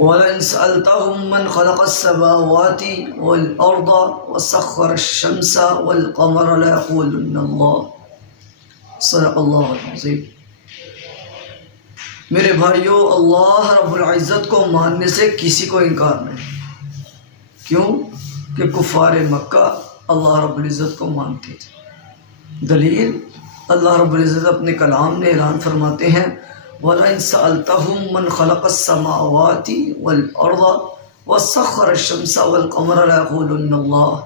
وَلَئِنْ سَأَلْتَهُمْ مَنْ خَلَقَ السَّمَاوَاتِ وَالْأَرْضَ وَسَخَّرَ الشَّمْسَ وَالْقَمَرَ لَيَقُولُنَّ اللَّهُ صدق اللہ العظیم۔ میرے بھائیو، اللہ رب العزت کو ماننے سے کسی کو انکار نہیں۔ کیوں؟ کہ کفار مکہ اللہ رب العزت کو مانتے تھے۔ دلیل اللہ رب العزت اپنے کلام میں اعلان فرماتے ہیں وَلَئِنْ سَأَلْتَهُمْ مَنْ خَلَقَ السَّمَاوَاتِ وَالْأَرْضَ وَسَخَّرَ الشَّمْسَ وَالْقَمَرَ لَيَقُولُنَّ اللَّهُ۔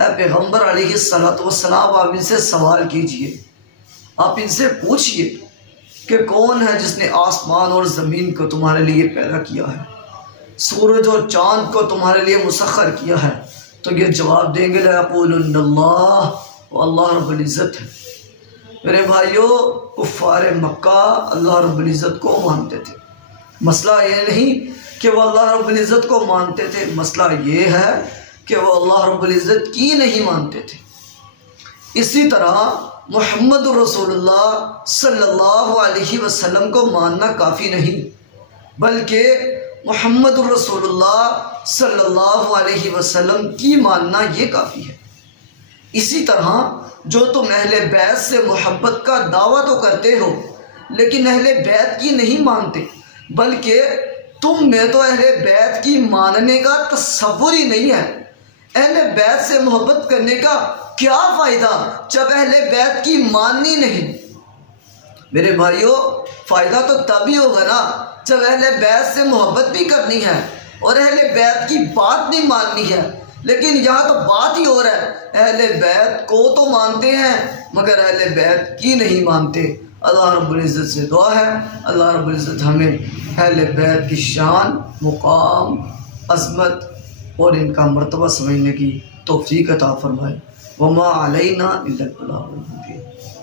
اے پیغمبر علیہ السلام، آپ ان سے سوال کیجئے، آپ ان سے پوچھئے کہ کون ہے جس نے آسمان اور زمین کو تمہارے لیے پیدا کیا ہے، سورج اور چاند کو تمہارے لیے مسخر کیا ہے، تو یہ جواب دیں گے لَيَقُولُنَّ اللَّهُ، وہ اللہ رب العزت ہے۔ میرے بھائیو، کفار مکہ اللہ رب العزت کو مانتے تھے۔ مسئلہ یہ نہیں کہ وہ اللہ رب العزت کو مانتے تھے، مسئلہ یہ ہے کہ وہ اللہ رب العزت کی نہیں مانتے تھے۔ اسی طرح محمد رسول اللہ صلی اللہ علیہ وسلم کو ماننا کافی نہیں، بلکہ محمد رسول اللہ صلی اللہ علیہ وسلم کی ماننا یہ کافی ہے۔ اسی طرح جو تم اہل بیت سے محبت کا دعویٰ تو کرتے ہو لیکن اہل بیت کی نہیں مانتے، بلکہ تم میں تو اہل بیت کی ماننے کا تصور ہی نہیں ہے۔ اہل بیت سے محبت کرنے کا کیا فائدہ جب اہل بیت کی ماننی نہیں؟ میرے بھائیو، فائدہ تو تبھی ہوگا نا جب اہل بیت سے محبت بھی کرنی ہے اور اہل بیت کی بات نہیں ماننی ہے۔ لیکن یہاں تو بات ہی اور ہے، اہل بیت کو تو مانتے ہیں مگر اہل بیت کی نہیں مانتے۔ اللہ رب العزت سے دعا ہے اللہ رب العزت ہمیں اہل بیت کی شان، مقام، عظمت اور ان کا مرتبہ سمجھنے کی توفیق عطا فرمائے۔ وما علینا الا البلاغ المبین۔